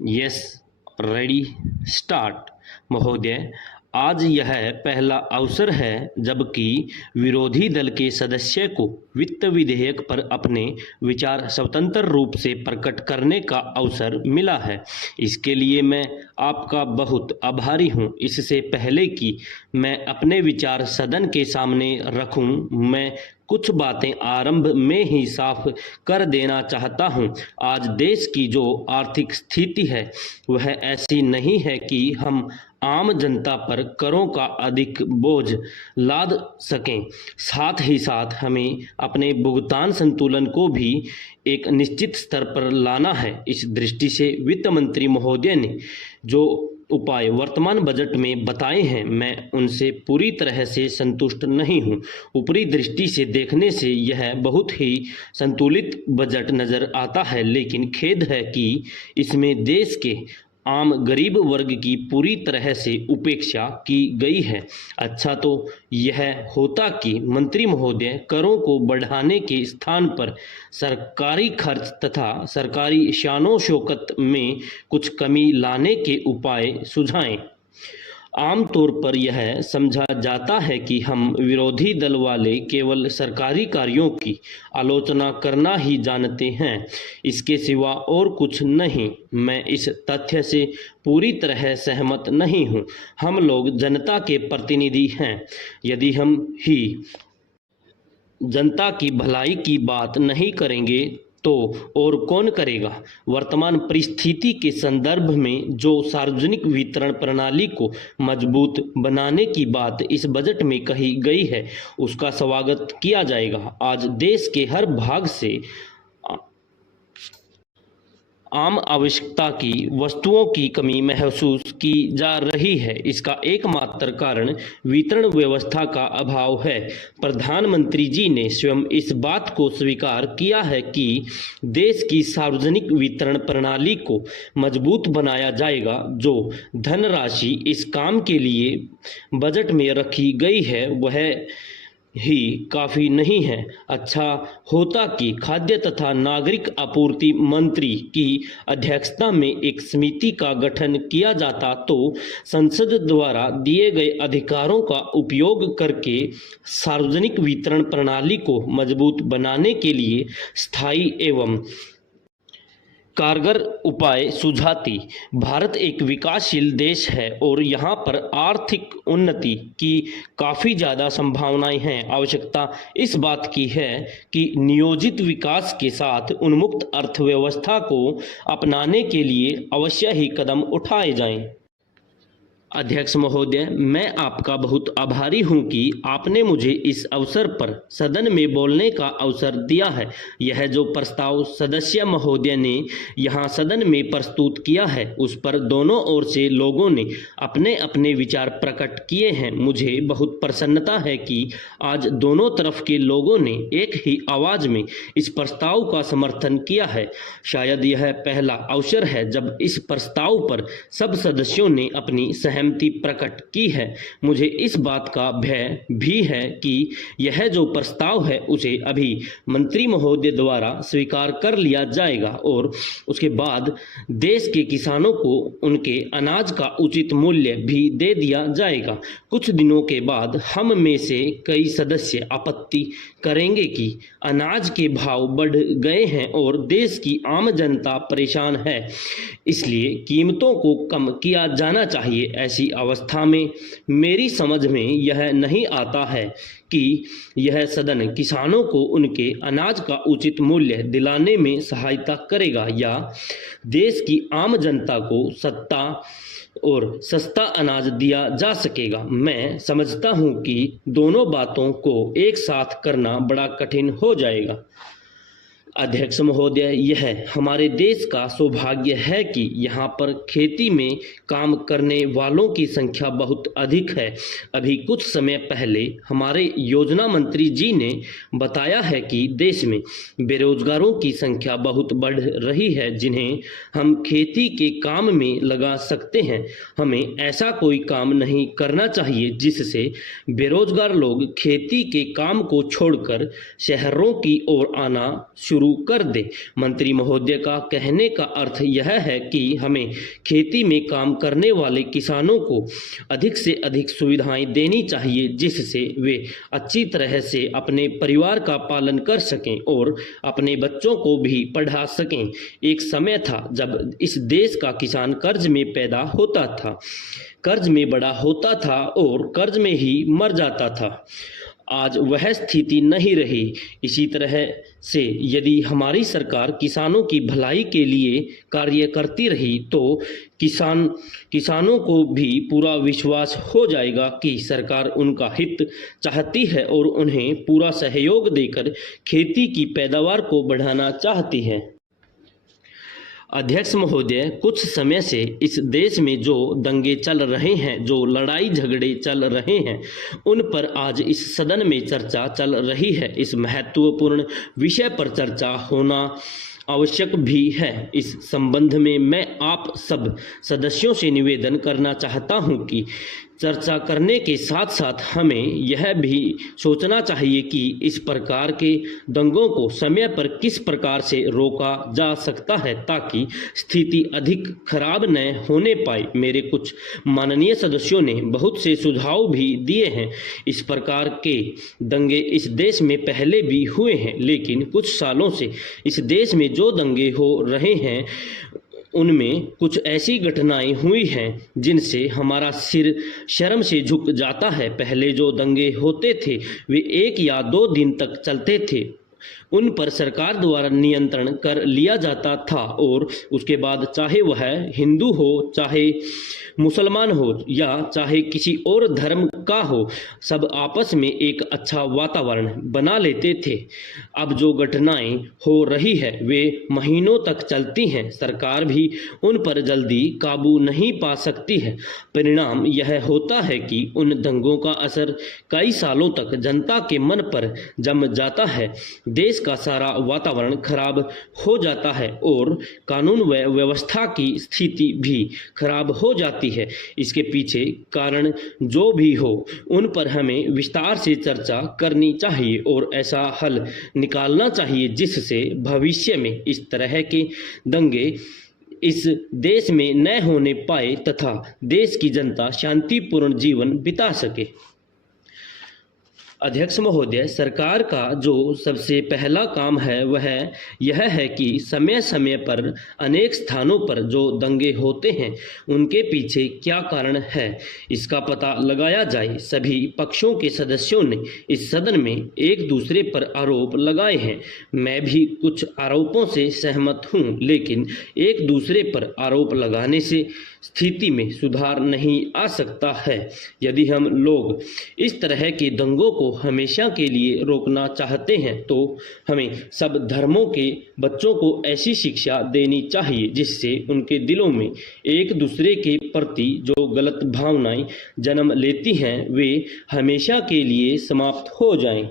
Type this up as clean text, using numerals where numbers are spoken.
Yes, ready, start. महोदय, आज यह पहला अवसर है जबकि विरोधी दल के सदस्य को वित्त विधेयक पर अपने विचार स्वतंत्र रूप से प्रकट करने का अवसर मिला है। इसके लिए मैं आपका बहुत आभारी हूं। इससे पहले कि मैं अपने विचार सदन के सामने रखूं, मैं कुछ बातें आरंभ में ही साफ कर देना चाहता हूं। आज देश की जो आर्थिक स्थिति है वह ऐसी नहीं है कि हम आम जनता पर करों का अधिक बोझ लाद सकें। साथ ही साथ हमें अपने भुगतान संतुलन को भी एक निश्चित स्तर पर लाना है। इस दृष्टि से वित्त मंत्री महोदय ने जो उपाय वर्तमान बजट में बताए हैं, मैं उनसे पूरी तरह से संतुष्ट नहीं हूं। ऊपरी दृष्टि से देखने से यह बहुत ही संतुलित बजट नजर आता है, लेकिन खेद है कि इसमें देश के आम गरीब वर्ग की पूरी तरह से उपेक्षा की गई है। अच्छा तो यह होता कि मंत्री महोदय करों को बढ़ाने के स्थान पर सरकारी खर्च तथा सरकारी शानो शौकत में कुछ कमी लाने के उपाय सुझाएं। आमतौर पर यह समझा जाता है कि हम विरोधी दल वाले केवल सरकारी कार्यों की आलोचना करना ही जानते हैं, इसके सिवा और कुछ नहीं। मैं इस तथ्य से पूरी तरह सहमत नहीं हूं। हम लोग जनता के प्रतिनिधि हैं। यदि हम ही जनता की भलाई की बात नहीं करेंगे तो और कौन करेगा। वर्तमान परिस्थिति के संदर्भ में जो सार्वजनिक वितरण प्रणाली को मजबूत बनाने की बात इस बजट में कही गई है, उसका स्वागत किया जाएगा। आज देश के हर भाग से आम आवश्यकता की वस्तुओं की कमी महसूस की जा रही है। इसका एकमात्र कारण वितरण व्यवस्था का अभाव है। प्रधानमंत्री जी ने स्वयं इस बात को स्वीकार किया है कि देश की सार्वजनिक वितरण प्रणाली को मजबूत बनाया जाएगा। जो धनराशि इस काम के लिए बजट में रखी गई है वह ही काफ़ी नहीं है। अच्छा होता कि खाद्य तथा नागरिक आपूर्ति मंत्री की अध्यक्षता में एक समिति का गठन किया जाता तो संसद द्वारा दिए गए अधिकारों का उपयोग करके सार्वजनिक वितरण प्रणाली को मजबूत बनाने के लिए स्थायी एवं कारगर उपाय सुझाती। भारत एक विकासशील देश है और यहाँ पर आर्थिक उन्नति की काफ़ी ज़्यादा संभावनाएं हैं। आवश्यकता इस बात की है कि नियोजित विकास के साथ उन्मुक्त अर्थव्यवस्था को अपनाने के लिए अवश्य ही कदम उठाए जाएं। अध्यक्ष महोदय, मैं आपका बहुत आभारी हूं कि आपने मुझे इस अवसर पर सदन में बोलने का अवसर दिया है। यह जो प्रस्ताव सदस्य महोदय ने यहां सदन में प्रस्तुत किया है, उस पर दोनों ओर से लोगों ने अपने अपने विचार प्रकट किए हैं। मुझे बहुत प्रसन्नता है कि आज दोनों तरफ के लोगों ने एक ही आवाज में इस प्रस्ताव का समर्थन किया है। शायद यह पहला अवसर है जब इस प्रस्ताव पर सब सदस्यों ने अपनी सहमति प्रकट की है। मुझे इस बात का भय भी है कि यह जो प्रस्ताव है उसे अभी मंत्री महोदय द्वारा स्वीकार कर लिया जाएगा और उसके बाद देश के किसानों को उनके अनाज का उचित मूल्य भी दे दिया जाएगा। कुछ दिनों के बाद हम में से कई सदस्य आपत्ति करेंगे कि अनाज के भाव बढ़ गए हैं और देश की आम जनता परेशान है, इसलिए कीमतों को कम किया जाना चाहिए। ऐसी अवस्था में मेरी समझ में यह नहीं आता है कि यह सदन किसानों को उनके अनाज का उचित मूल्य दिलाने में सहायता करेगा या देश की आम जनता को सस्ता और सस्ता अनाज दिया जा सकेगा। मैं समझता हूं कि दोनों बातों को एक साथ करना बड़ा कठिन हो जाएगा। अध्यक्ष महोदय, यह हमारे देश का सौभाग्य है कि यहाँ पर खेती में काम करने वालों की संख्या बहुत अधिक है। अभी कुछ समय पहले हमारे योजना मंत्री जी ने बताया है कि देश में बेरोजगारों की संख्या बहुत बढ़ रही है, जिन्हें हम खेती के काम में लगा सकते हैं। हमें ऐसा कोई काम नहीं करना चाहिए जिससे बेरोजगार लोग खेती के काम को छोड़कर शहरों की ओर आना शुरू शुरू कर दे। मंत्री महोदय का कहने का अर्थ यह है कि हमें खेती में काम करने वाले किसानों को अधिक से अधिक सुविधाएं देनी चाहिए, जिससे वे अच्छी तरह से अपने परिवार का पालन कर सकें और अपने बच्चों को भी पढ़ा सकें। एक समय था जब इस देश का किसान कर्ज में पैदा होता था, कर्ज में बड़ा होता था और कर्ज में ही मर जाता था। आज वह स्थिति नहीं रही। इसी तरह से यदि हमारी सरकार किसानों की भलाई के लिए कार्य करती रही तो किसानों को भी पूरा विश्वास हो जाएगा कि सरकार उनका हित चाहती है और उन्हें पूरा सहयोग देकर खेती की पैदावार को बढ़ाना चाहती है। अध्यक्ष महोदय, कुछ समय से इस देश में जो दंगे चल रहे हैं, जो लड़ाई झगड़े चल रहे हैं, उन पर आज इस सदन में चर्चा चल रही है। इस महत्वपूर्ण विषय पर चर्चा होना आवश्यक भी है। इस संबंध में मैं आप सब सदस्यों से निवेदन करना चाहता हूं कि चर्चा करने के साथ साथ हमें यह भी सोचना चाहिए कि इस प्रकार के दंगों को समय पर किस प्रकार से रोका जा सकता है ताकि स्थिति अधिक खराब न होने पाए। मेरे कुछ माननीय सदस्यों ने बहुत से सुझाव भी दिए हैं। इस प्रकार के दंगे इस देश में पहले भी हुए हैं, लेकिन कुछ सालों से इस देश में जो दंगे हो रहे हैं उनमें कुछ ऐसी घटनाएं हुई हैं जिनसे हमारा सिर शर्म से झुक जाता है। पहले जो दंगे होते थे वे 1 या 2 दिन तक चलते थे, उन पर सरकार द्वारा नियंत्रण कर लिया जाता था और उसके बाद चाहे वह हिंदू हो, चाहे मुसलमान हो या चाहे किसी और धर्म का हो, सब आपस में एक अच्छा वातावरण बना लेते थे। अब जो घटनाएं हो रही है वे महीनों तक चलती हैं, सरकार भी उन पर जल्दी काबू नहीं पा सकती है। परिणाम यह होता है कि उन दंगों का असर कई सालों तक जनता के मन पर जम जाता है, देश का सारा वातावरण खराब हो जाता है और कानून व व्यवस्था की स्थिति भी खराब हो जाती है। इसके पीछे कारण जो भी हो उन पर हमें विस्तार से चर्चा करनी चाहिए और ऐसा हल निकालना चाहिए जिससे भविष्य में इस तरह के दंगे इस देश में न होने पाए तथा देश की जनता शांतिपूर्ण जीवन बिता सके। अध्यक्ष महोदय, सरकार का जो सबसे पहला काम है वह यह है कि समय समय पर अनेक स्थानों पर जो दंगे होते हैं उनके पीछे क्या कारण है इसका पता लगाया जाए। सभी पक्षों के सदस्यों ने इस सदन में एक दूसरे पर आरोप लगाए हैं। मैं भी कुछ आरोपों से सहमत हूं, लेकिन एक दूसरे पर आरोप लगाने से स्थिति में सुधार नहीं आ सकता है। यदि हम लोग इस तरह के दंगों को हमेशा के लिए रोकना चाहते हैं तो हमें सब धर्मों के बच्चों को ऐसी शिक्षा देनी चाहिए जिससे उनके दिलों में एक दूसरे के प्रति जो गलत भावनाएं जन्म लेती हैं वे हमेशा के लिए समाप्त हो जाएं।